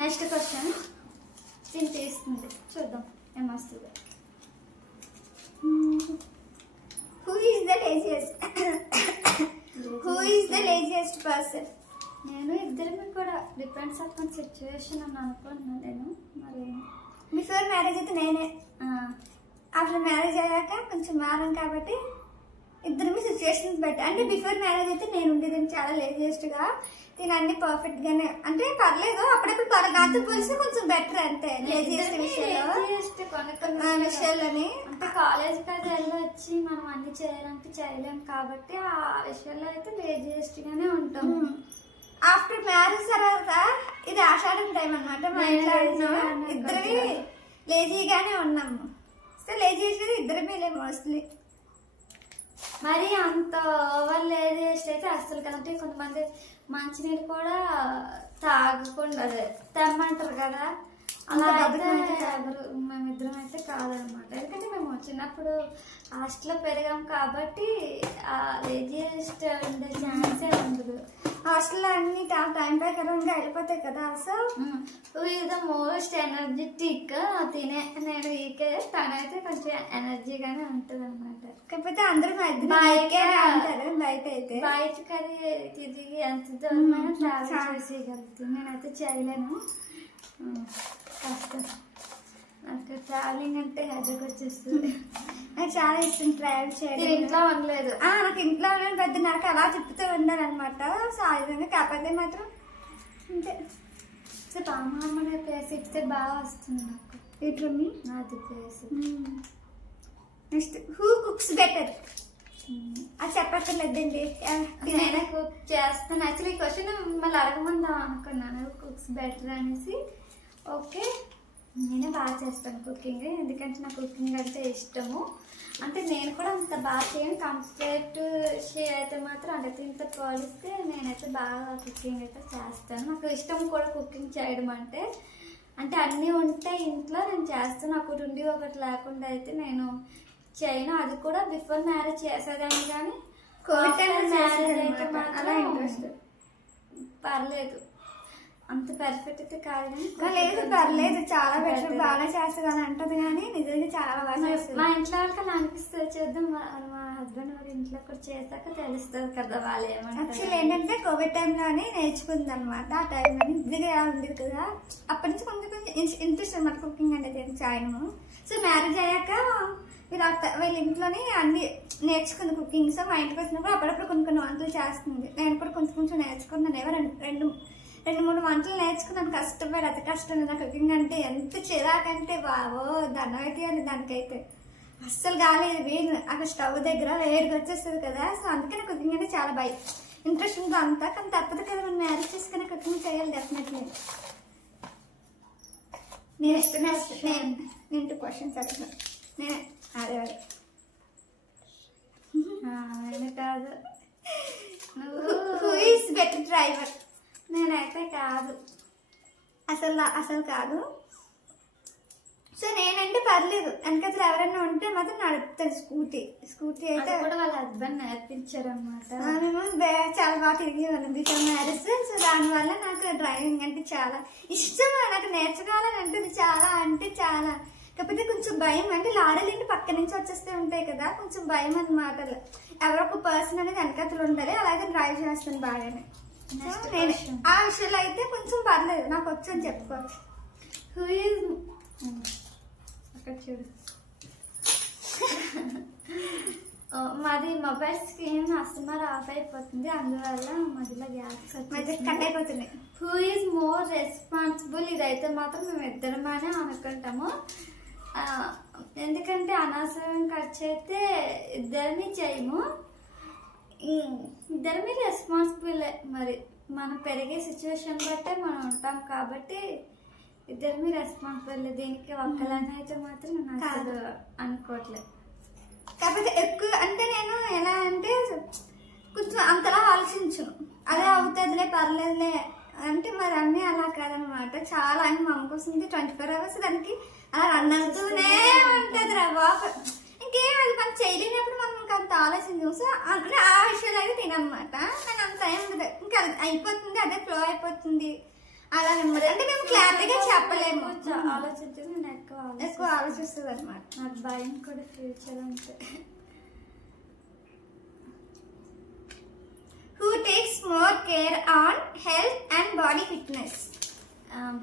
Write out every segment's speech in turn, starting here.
Next question దీన్ని తీస్తుంది చూద్దాం ఏమొస్తుంది. Who is the laziest person? నేను ఇద్దరిని కూడా డిపెండ్స్ అపాన్ సిచ్యువేషన్ అని అనుకుంటున్నాను నేను. మరి బిఫోర్ మ్యారేజ్ అయితే నేనే, ఆఫ్టర్ మ్యారేజ్ అయ్యాక కొంచెం మారం కాబట్టి ఇద్దరు సిచ్యువేషన్స్ బట్టి. అంటే బిఫోర్ మ్యారేజ్ అయితే నేను ఉండేదాన్ని చాలా లేజియెస్ట్ గా, నేను అన్ని పర్ఫెక్ట్ గానే, అంటే పర్లేదు అప్పుడప్పుడు నాతో పోలిస్తే కొంచెం బెటర్ అంతే లేజియెస్ట్ విషయాలని. అంటే కాలేజ్ కదా వెళ్ళొచ్చి మనం అన్ని చేయాలంటే చేయలేం కాబట్టి ఆ విషయాల్లో అయితే లేజియెస్ట్ గానే ఉంటాం. ఆఫ్టర్ మ్యారేజ్ తర్వాత ఇది ఆషాఢం టైం అనమాట, మా ఇంట్లో ఇద్దరు లేజీగానే ఉన్నాము. సో లేజియెస్ట్ ఇద్దరమే లేము మోస్ట్లీ. మరి అంత ఓవర్ లేజియెస్ట్ అయితే అసలు కదంటే కొంతమంది మంచినీళ్ళు కూడా తాగకుండా తెమ్మంటారు కదా, అలా అయితే మేమిద్దరం అయితే కాదనమాట. ఎందుకంటే మేము చిన్నప్పుడు హాస్టల్లో పెరిగాం కాబట్టి లేజియెస్ట్ ఉండే ఛాన్సే ఉండదు. హాస్టల్లో అన్ని టైం ప్రకారంగా వెళ్ళిపోతాయి కదా. So who is the most energetic? తినే నేను ఈకే, తనైతే కొంచెం ఎనర్జీగానే ఉంటుంది అనమాట. కాకపోతే అందరూ బయటే అంటారు, బయట అయితే బయటకి అది తిరిగి ఎంత దూరమైనా ట్రావెల్ చేసేయగలుగుతుంది. నేనైతే చేయలేను, కష్టం. నాకు ట్రావెలింగ్ అంటే హెడేక్ వచ్చేస్తుంది. నాకు చాలా ఇష్టం ట్రావెల్ చేయడం. ఇంట్లో ఉండలేదు, నాకు ఇంట్లో పెద్ద నాకు అలా తిప్పుతూ ఉండాలి అనమాట. సో ఆ విధంగా కాకపోతే మాత్రం అంతే. సో పామ అనే ప్లేస్ ఇస్తే బాగా వస్తుంది నాకు. ఇట్లా నాది place. Next who cooks better? అది చెప్పక్కర్లేదండి, నేనే కుక్ చేస్తాను. యాక్చువల్లీ ఈ క్వశ్చన్ మళ్ళీ అడగమందాం అనుకున్నాను, కుక్స్ బెటర్ అనేసి. ఓకే, నేనే బాగా చేస్తాను కుకింగ్, ఎందుకంటే నాకు కుకింగ్ అంటే ఇష్టము. అంటే నేను కూడా అంత బాగా చేయను, కంప్లీట్ అయితే మాత్రం అంటే ఇంత పోలిస్తే నేనైతే బాగా కుకింగ్ అయితే చేస్తాను. నాకు ఇష్టం కూడా కుకింగ్ చేయడం అంటే. అంటే అన్నీ ఉంటే ఇంట్లో నేను చేస్తాను, ఒకటి ఉండి ఒకటి లేకుండా అయితే నేను చేయను. అది కూడా బిఫోర్ మ్యారేజ్ చేసేదాన్ని, కానీ మ్యారేజ్ అయితే మాత్రం పర్లేదు, అంత పర్ఫెక్ట్ అయితే కాదు. లేదు పర్లేదు, చాలా బెటర్, బాగా చేస్తుంది అని అంటది, కానీ నిజంగా చాలా బాగా చేస్తుంది. మా ఇంట్లో వాళ్ళకి అలా అనిపిస్తుంది. చూద్దాం, మా హస్బెండ్ వారి ఇంట్లో కూడా చేశాక తెలుస్తుంది కదా వాళ్ళు ఏమంటారు. యాక్చువల్లీ ఏంటంటే కోవిడ్ టైంలోనే నేర్చుకుంది అనమాట. ఆ టైంలో నిజంగా ఎలా ఉంది కదా, అప్పటి నుంచి కొంచెం ఇంట్రెస్ట్ అనమాట కుకింగ్ అనేది చేయడము. సో మ్యారేజ్ అయ్యాక వీళ్ళ ఇంట్లోనే అన్ని నేర్చుకుంది కుకింగ్. సో మా ఇంటికి వచ్చినప్పుడు అప్పుడప్పుడు కొన్ని వంటలు చేస్తుంది. నేను కూడా కొంచెం నేర్చుకున్నాను. ఏవో రెండు మూడు వంటలు నేర్చుకున్నాను, కష్టపడి. అతి కష్టం నా కుకింగ్ అంటే. ఎంత చిరాకంటే బావో దండమైతే అని, దానికైతే అస్సలు కాలేదు. వేడి అక్కడ స్టవ్ దగ్గర వేడికి వచ్చేస్తుంది కదా. సో అందుకే నా కుకింగ్ అంటే చాలా ఇంట్రెస్ట్ ఉందో అంతా. కానీ తప్పదు కదా, మనం మ్యారేజ్ చేసుకునే కుకింగ్ చేయాలి డెఫినెట్లీ. నేను 2 క్వశ్చన్స్ అడుగుతాను. నేనే అదే కాదు. Who is better driver? నేనైతే కాదు, అసలు కాదు. సో నేనంటే పర్లేదు, వెనకతలు ఎవరైనా ఉంటే మాత్రం నడుపుతాను స్కూటీ అయితే కూడా వాళ్ళ హస్బెండ్ నేర్పించారు అనమాట. మేము చాలా బాగా తిరిగేవాళ్ళం బిఫోర్ మ్యారేజ్. సో దానివల్ల నాకు డ్రైవింగ్ అంటే చాలా ఇష్టం. నాకు నేర్చుకోవాలని అంటే చాలా కాకపోతే కొంచెం భయం. అంటే లారీలు ఏంటి పక్క నుంచి వచ్చేస్తే ఉంటాయి కదా, కొంచెం భయం అన్నమాట. ఎవరో ఒక పర్సన్ అనేది వెనకతలు ఉండాలి, అలాగే డ్రైవ్ చేస్తాను బాగానే. ఆ విషయంలో అయితే కొంచెం పర్లేదు, నాకు వచ్చు అని చెప్పుకోవచ్చు. అక్కడ చూడు, మాది మొబైల్ స్క్రీన్ అస్తమార్ ఆఫ్ అయిపోతుంది, అందువల్ల మధ్యలో గ్యాస్ కట్ అయిపోతుంది. Who is more responsible? ఇదైతే మాత్రం మేము ఇద్దరమనే అనుకుంటాము. ఎందుకంటే అనవసరం ఖర్చు అయితే ఇద్దరిని చేయము, ఇద్దరిని రెస్పాన్సిబుల్. మరి మనం పెరిగే సిచ్యువేషన్ బట్టే మనం ఉంటాం కాబట్టి ఇద్దరిని రెస్పాన్సిబుల్. దీనికి ఒక్కలని అయితే మాత్రం నాకు అనుకోవట్లేదు. కాకపోతే ఎక్కువ అంటే నేను ఎలా అంటే కొంచెం అంతలా ఆలోచించు, అదే అవుతుందిలే పర్లేదులే అంటే. మరి అన్నీ అలా కాదనమాట. చాలా అని మా అమ్మకు వస్తుంది 24 hours దానికి అలా రన్ అవుతూనే ఉంటుంది రా బాబు. ఇంకేం అది మనం చేయలేనప్పుడు మనం ఇంకా అంత ఆలోచించు. సో అంటే ఆ విషయాలు అయితే తినమాట. కానీ అంత ఏం ఉండదు, ఇంకా అయిపోతుంది, అదే ఫ్లో అయిపోతుంది. అలా నెమ్మది అంటే మేము క్లారిటీగా చెప్పలేము. ఆలోచించేది నేను ఎక్కువ ఆలోచిస్తుంది అనమాట. నాకు భయం కూడా ఫ్యూచర్ అంటే. Who takes more care on health and body fitness?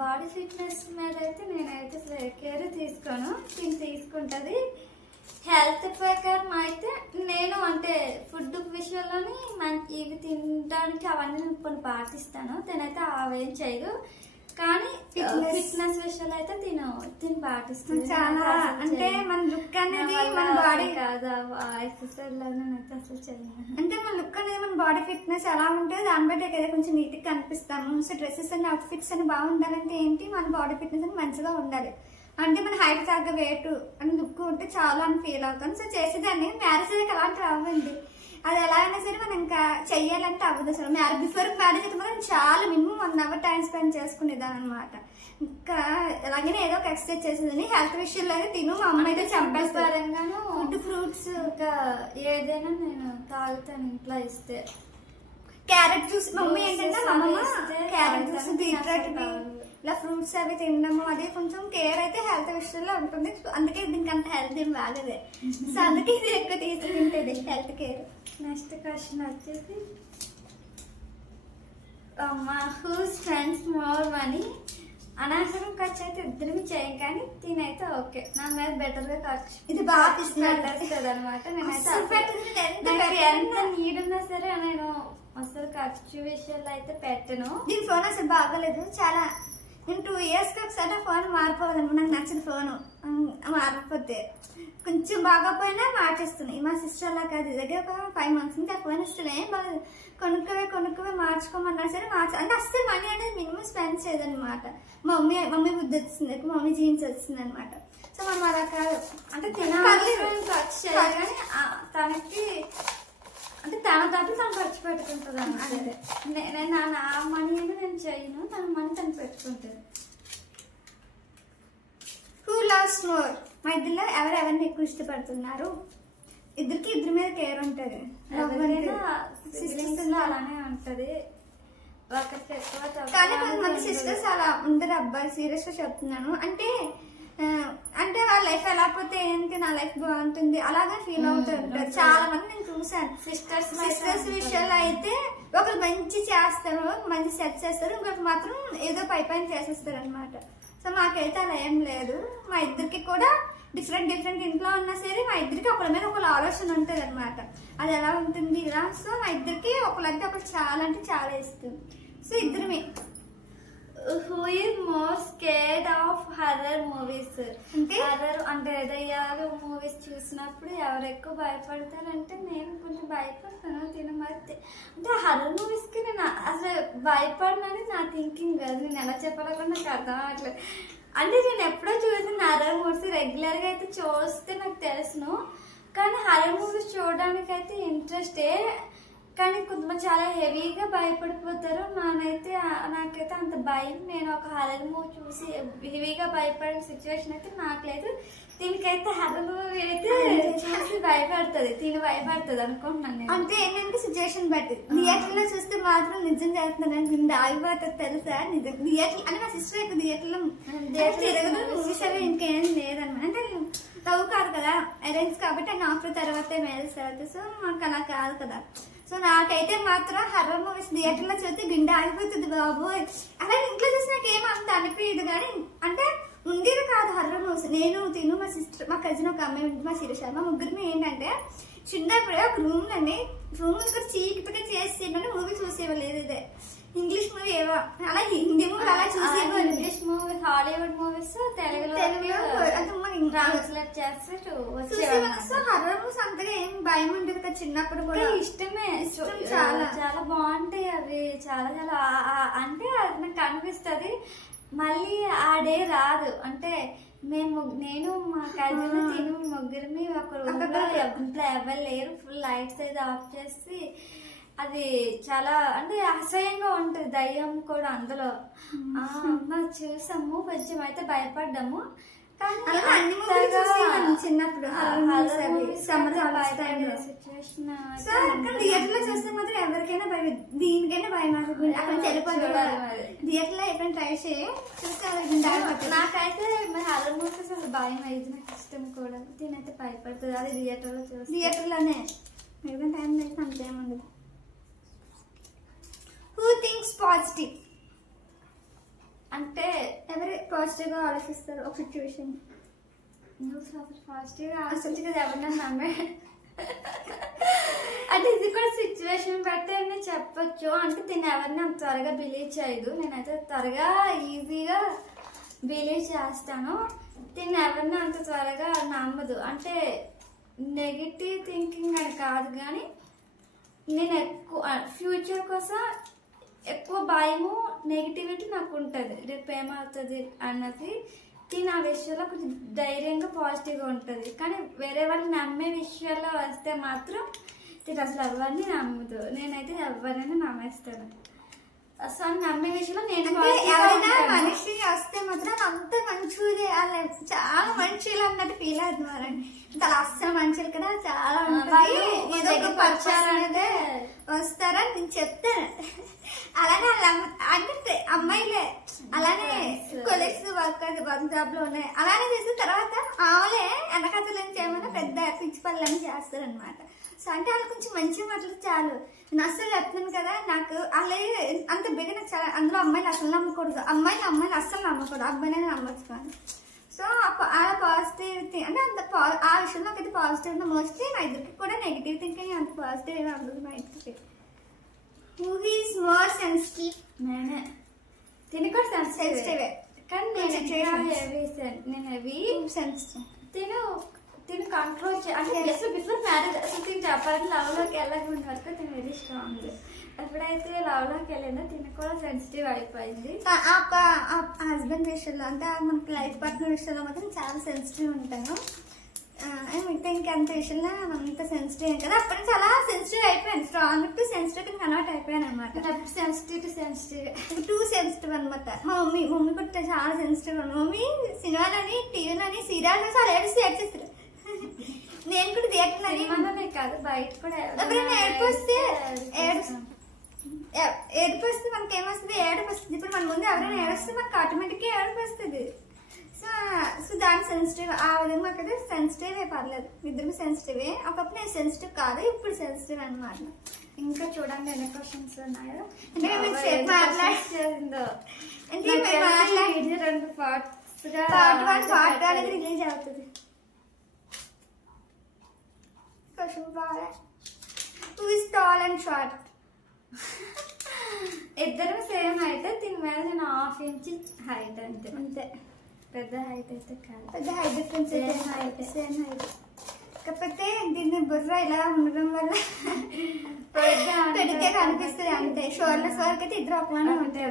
Body fitness మీద అయితే నేనైతే కేర్ తీసుకోను, తీసుకుంటుంది. హెల్త్ ప్రకారం అయితే నేను అంటే ఫుడ్ విషయంలోని ఇవి తినడానికి అవన్నీ కొన్ని పాటిస్తాను, తినైతే అవేం చేయదు. కానీ ఫిట్నెస్ విషయంలో అయితే తిని పాటిస్తాను. చాలా అంటే మన లుక్ అనేది మన బాడీ కాదు, ఎక్సర్సైజ్ లాగా నాకు అసలు చేయను. అంటే మన లుక్ అనేది మన బాడీ ఫిట్నెస్ ఎలా ఉంటే దాన్ని బట్టి కదా కొంచెం నీట్ గా కనిపిస్తాము. సో డ్రెస్సెస్ అన్ని అవుట్ ఫిట్స్ అని బాగుండాలంటే ఏంటి, మన బాడీ ఫిట్నెస్ అని మంచిగా ఉండాలి. అంటే మన హైట్ తగ్గ వెయిట్ అని లుక్ ఉంటే చాలా అని ఫీల్ అవుతాను. సో చేసేదాన్ని మ్యారేజ్ అయ్యాక అలాంటివి అవ్వండి, అది ఎలాగైనా సరే మనం ఇంకా చెయ్యాలంటే అవ్వదు. అసలు బిఫోర్ మ్యారేజ్ అయితే మనం చాలా మినిమం 1 hour టైం స్పెండ్ చేసుకునేదాన్ని అనమాట. ఇంకా ఎలాగైనా ఏదో ఒక ఎక్సర్సైజ్ చేసేదని. హెల్త్ విషయంలో అయితే తిను మా అమ్మ అయితే చంపేస్తారంగాను ఫుడ్ ఫ్రూట్స్ ఇంకా ఏదైనా నేను తాగుతాను ఇంట్లో ఇస్తే. క్యారెట్ జ్యూస్ మమ్మీ ఏంటంటే క్యారెట్ జ్యూస్ బీట్రూట్ ఇలా ఫ్రూట్స్ అవి తినడము అది కొంచెం కేర్ అయితే హెల్త్ విషయంలో ఉంటుంది. అందుకే దీనికి అంత హెల్త్ ఏం బాగదే. సో అందుకే ఇది ఎక్కువ తీసుకుంటుంది హెల్త్ కేర్. నెక్స్ట్ క్వశ్చన్ వచ్చేసి హూ స్పెండ్స్ మోర్ మనీ? అనవసరం ఖర్చు అయితే ఇద్దరిని చేయం, కానీ తినైతే ఓకే నా మీద బెటర్ గా ఖర్చు ఇది బాగా పెట్టేస్తుంది అనమాట. నేనైతే ఎంత నీడ్ ఉన్నా సరే నేను అసలు ఖర్చు విషయంలో అయితే పెట్టను. దీని ఫోన్ అసలు బాగోలేదు చాలా. నేను 2 years ఒకసారి ఫోన్ మారిపోవాలనుకో, నాకు నచ్చిన ఫోను మారకపోతే కొంచెం బాగోపోయినా మార్చేస్తున్నాయి. మా సిస్టర్ అలా కాదు, దగ్గర 5 months నుంచి ఆ ఫోన్ ఇస్తలే బాగా కొనుక్కోవే మార్చుకోమన్నా సరే అంటే అస్సలు మనీ అనేది మినిమం స్పెండ్ చేయదనమాట. మమ్మీ బుద్ధి వచ్చింది, మమ్మీ జీన్స్ వచ్చింది అనమాట. సో మనం అలా కాదు అంటే ఖర్చు చేయాలి, కానీ తనకి అంటే తన డబ్బులు తను ఖర్చు పెట్టుకుంటుంది అన్నమాట. నా మనీ అని నేను చేయను, తన మనీ తను పెట్టుకుంటుంది. Who loves more? మా ఇద్దరులో ఎవరెవరిని ఎక్కువ ఇష్టపడుతున్నారు? ఇద్దరి మీద కేర్ ఉంటుంది. సిస్టర్స్ లో అలానే ఉంటది, ఒకరికి ఎక్కువ. కానీ కొంతమంది సిస్టర్స్ అలా ఉండరు అబ్బాయి, సీరియస్ గా చెప్తున్నాను. అంటే వాళ్ళ లైఫ్ ఎలా పోతే ఏంటి, నా లైఫ్ బాగుంటుంది అలాగే ఫీల్ అవుతూ ఉంటారు చాలా మంది నేను చూసాను. సిస్టర్స్ విషయాల్లో అయితే ఒకరు మంచి చేస్తారు, మంచి సెట్ చేస్తారు, ఇంకొకరు మాత్రం ఏదో పైన చేసేస్తారు అనమాట. సో మాకైతే అలా ఏం లేదు. మా ఇద్దరికి కూడా డిఫరెంట్ ఇంట్లో ఉన్నా సరే మా ఇద్దరికి ఒకరి మీద ఒకళ్ళ ఆలోచన ఉంటుంది అనమాట. అది ఎలా ఉంటుంది ఇలా. సో మా ఇద్దరికి ఒకళ్ళంటే ఒకరు చాలా అంటే చాలా ఇష్టం. సో ఇద్దరమే. Who is more scared of horror movies? Horror అంటే దయ్యాలు మూవీస్ చూసినప్పుడు ఎవరు ఎక్కువ భయపడతారంటే నేను కొంచెం భయపడతాను. అంటే హర్రర్ మూవీస్ కి నేను అసలు భయపడినని నా థింకింగ్ కాదు. నేను ఎలా చెప్పాలో కూడా నాకు అర్థం అవ్వట్లేదు. అంటే నేను ఎప్పుడో చూసిన హర్రర్ మూవీస్ రెగ్యులర్ గా అయితే చూస్తే నాకు తెలుసును, కానీ హర్రర్ మూవీస్ చూడడానికి అయితే ఇంట్రెస్టే. కానీ కొంతమంది చాలా హెవీగా భయపడిపోతారు. నాకైతే అంత భయం. నేను ఒక హర్రర్ మూవీ చూసి హెవీగా భయపడిన సిచ్యువేషన్ అయితే నాకు లేదు. దీనికైతే హర్రర్ మూవీ అయితే చూసి భయపడుతుంది అనుకుంటున్నాను నేను. అంటే ఏంటంటే సిచ్యువేషన్ బట్టి థియేటర్ లో చూస్తే మాత్రం నిజం చేస్తున్నాను నిండు ఆగిపోతుంది తెలుసా. నిజం థియేటర్ అంటే మా సిస్టర్ అయితే థియేటర్ లో మూవీస్ అవి ఇంకేం లేదన్నమాట. అంటే లవ్ కాదు కదా, అరేంజ్ కాబట్టి ఆఫ్టర్ తర్వాతే మ్యారేజ్ తర్వాత. సో మాకు అలా కాదు కదా. సో నాకైతే మాత్రం హర్రర్ మూవీస్ థియేటర్ లో చూస్తే గుండె ఆగిపోతుంది బాబు. అలా ఇంట్లో చూసి నాకు ఏమో అంత అనిపించదు, కానీ అంటే ఉండేది కాదు హర్రర్ మూవీస్. నేను తిను మా సిస్టర్ మా కజిన్ ఒక అమ్మాయి ఉంటుంది, మా శిరీష, మా ముగ్గురిని ఏంటంటే చిన్నప్పుడే ఒక రూమ్ లోని చీకటిగా చేసి మూవీ చూసేవాళ్ళు. ఇదే ఇంగ్లీష్ మూవీ ఏవో అలా హిందీ మూవీ అలా చూసేవాళ్ళు. ఇంగ్లీష్ మూవీ హాలీవుడ్ మూవీస్ తెలుగులో హర్రర్ మూవీస్ అంతగా ఏం భయం ఉండదు కదా చిన్నప్పుడు కూడా. ఇష్టమే, చాలా చాలా బాగుంటాయి అవి. చాలా చాలా అంటే నాకు అనిపిస్తుంది మళ్ళీ ఆ డే రాదు. అంటే నేను మా కజిన్ తిను ముగ్గురిని ఒక రూమ్ లో ఇంట్లో ఎవరు లేరు, ఫుల్ లైట్స్ అయితే ఆఫ్ చేసి అది చాలా అంటే అసహ్యంగా ఉంటది. దయ్యం కూడా అందులో చూసాము, కొంచెం అయితే భయపడ్డాము. అన్ని మూవీస్ చూసేవాళ్ళం చిన్నప్పుడు, సమ్మర్ సిచ్యువేషన్. సో ఇక్కడ థియేటర్ లో చూస్తే మాత్రం ఎవరికైనా భయం, దీనికైనా భయం. అక్కడ తెలియదు థియేటర్ లో ఎక్కడ ట్రై చూస్తే నాకైతే మరి హారర్ మూవీస్ అసలు భయం అయింది, నాకు ఇష్టం కూడా. దీనైతే భయపడుతుంది, అది థియేటర్ లో చూస్తే. థియేటర్ లోనే మిగతా టైం అయితే అంతేముండదు. హూ థింక్స్ పాజిటివ్ అంటే ఎవరు పాజిటివ్ గా ఆలోచిస్తారు ఒక సిచ్యువేషన్? నువ్వు అసలు పాజిటివ్ గా ఆలోచించి కదా ఎవరన్నా నమ్మే. అంటే ఇది కూడా సిచ్యువేషన్ బట్టి నేను చెప్పొచ్చు. అంటే దీన్ని ఎవరిని అంత త్వరగా బిలీవ్ చేయదు, నేనైతే త్వరగా ఈజీగా బిలీవ్ చేస్తాను. దీన్ని ఎవరిని అంత త్వరగా నమ్మదు. అంటే నెగిటివ్ థింకింగ్ అని కాదు, కానీ నేను ఎక్కువ ఫ్యూచర్ కోసం ఎక్కువ భయము నెగిటివిటీ నాకు ఉంటుంది. రేపు ఏమవుతుంది అన్నది నా విషయంలో కొంచెం ధైర్యంగా పాజిటివ్గా ఉంటుంది. కానీ వేరే వాళ్ళు నమ్మే విషయాల్లో వస్తే మాత్రం ఇది అసలు ఎవరిని నమ్మదు. నేనైతే ఎవరైనా నమ్మేస్తాను. అసలు నమ్మే విషయంలో నేను ఎవరైనా మనిషి వస్తే మాత్రం అంత మంచిది, చాలా మంచిలు అన్నట్టు ఫీల్ అవుతుంది. మరి అలా అస్సలు మంచిలు కదా చాలా పరిచయాలైతే వస్తారని నేను చెప్తాను. అలానే అంటే అమ్మాయిలే అలానే కొలీగ్స్ వర్క్ జాబ్ లో ఉన్నాయి, అలానే చేసిన తర్వాత ఆమెలే వెనకతల నుంచి ఏమైనా పెద్ద పిచ్చి పనులని చేస్తారనమాట. సో అంటే వాళ్ళు కొంచెం మంచిగా మాట్లాడితే చాలు. నేను అస్సలు చెప్తున్నాను కదా, నాకు అలా అంత బిడ్డ నాకు చాలా. అందులో అమ్మాయిలు అసలు నమ్మకూడదు, అమ్మాయిలు అస్సలు నమ్మకూడదు, అబ్బాయిని నమ్మచ్చు. కానీ సో అలా పాజిటివ్ అంటే అంత ఆ విషయంలో అయితే పాజిటివ్ ఉంది. మోస్ట్లీ మా ఇద్దరికి కూడా నెగిటివ్ థింకింగ్ అంత పాజిటివ్ ఏమి ఉండదు మా ఇద్దరికి. Who is more sensitive? నేనే. తిని కూడా సెన్సిటివ్, కానీ నేను హెవీ సెన్సిటివ్. తిని కంట్రోల్ అంటే అసలు బిఫోర్ మ్యారేజ్ అసలు తిని చెప్పాలంటే లవ్లోకి వెళ్ళకుండా వరకు తిని వెరీ స్ట్రాంగ్. ఎప్పుడైతే లవ్లోకి వెళ్ళిందో తిని కూడా సెన్సిటివ్ అయిపోయింది. హస్బెండ్ విషయంలో అంటే మనకి లైఫ్ పార్ట్నర్ విషయంలో మాత్రం చాలా సెన్సిటివ్ ఉంటాను. మిగతా ఇంకంత విషయంలో అంత సెన్సిటివ్ కదా. అప్పటి చాలా సెన్సిటివ్ అయిపోయాను, స్ట్రాంగ్ టు సెన్సిటివ్ కి కన్వర్ట్ అయిపోయాను అనమాట. టూ సెన్సిటివ్ అనమాట. మా మమ్మీ కూడా చాలా సెన్సిటివ్. మమ్మీ సినిమాలని టీవీలని సీరియల్ చాలా ఏడ్చేస్తారు. నేను కూడా థియేటర్లని కాదు బయట కూడా ఏడుపు వస్తే మనకి ఏమొస్తుంది? ఏడుపు వస్తుంది. ఇప్పుడు మన ముందు ఎవరైనా ఏడుస్తే మనకు ఆటోమేటిక్ గా ఏడుపు వస్తుంది. సో దాని సెన్సిటివ్ ఆ విధంగా మాకైతే సెన్సిటివ్ పర్లేదు, ఇద్దరు సెన్సిటివే. ఒకప్పుడు నేను సెన్సిటివ్ కాదు, ఇప్పుడు సెన్సిటివ్ అనమాట. ఇంకా చూడండి ఎన్ని క్వశ్చన్స్ ఉన్నాయో. పార్ట్ అనేది రిలీజ్ అవుతుంది. Who is tall and short? ఇద్దరు సేమ్ హైట్, దీని మీద నేను 1/2 ఇంచ్ హైట్ అంతే. పెద్ద హైట్ అయితే కాదు, పెద్ద హైట్ డిఫరెన్స్ సేమ్ హైట్. కాకపోతే దీన్ని బుర్ర ఇలా ఉండడం వల్ల పెడితే కనిపిస్తుంది అంతే. షోర్లెస్ వరకు అయితే ఇద్దరు ఒకలానే ఉంటాయి.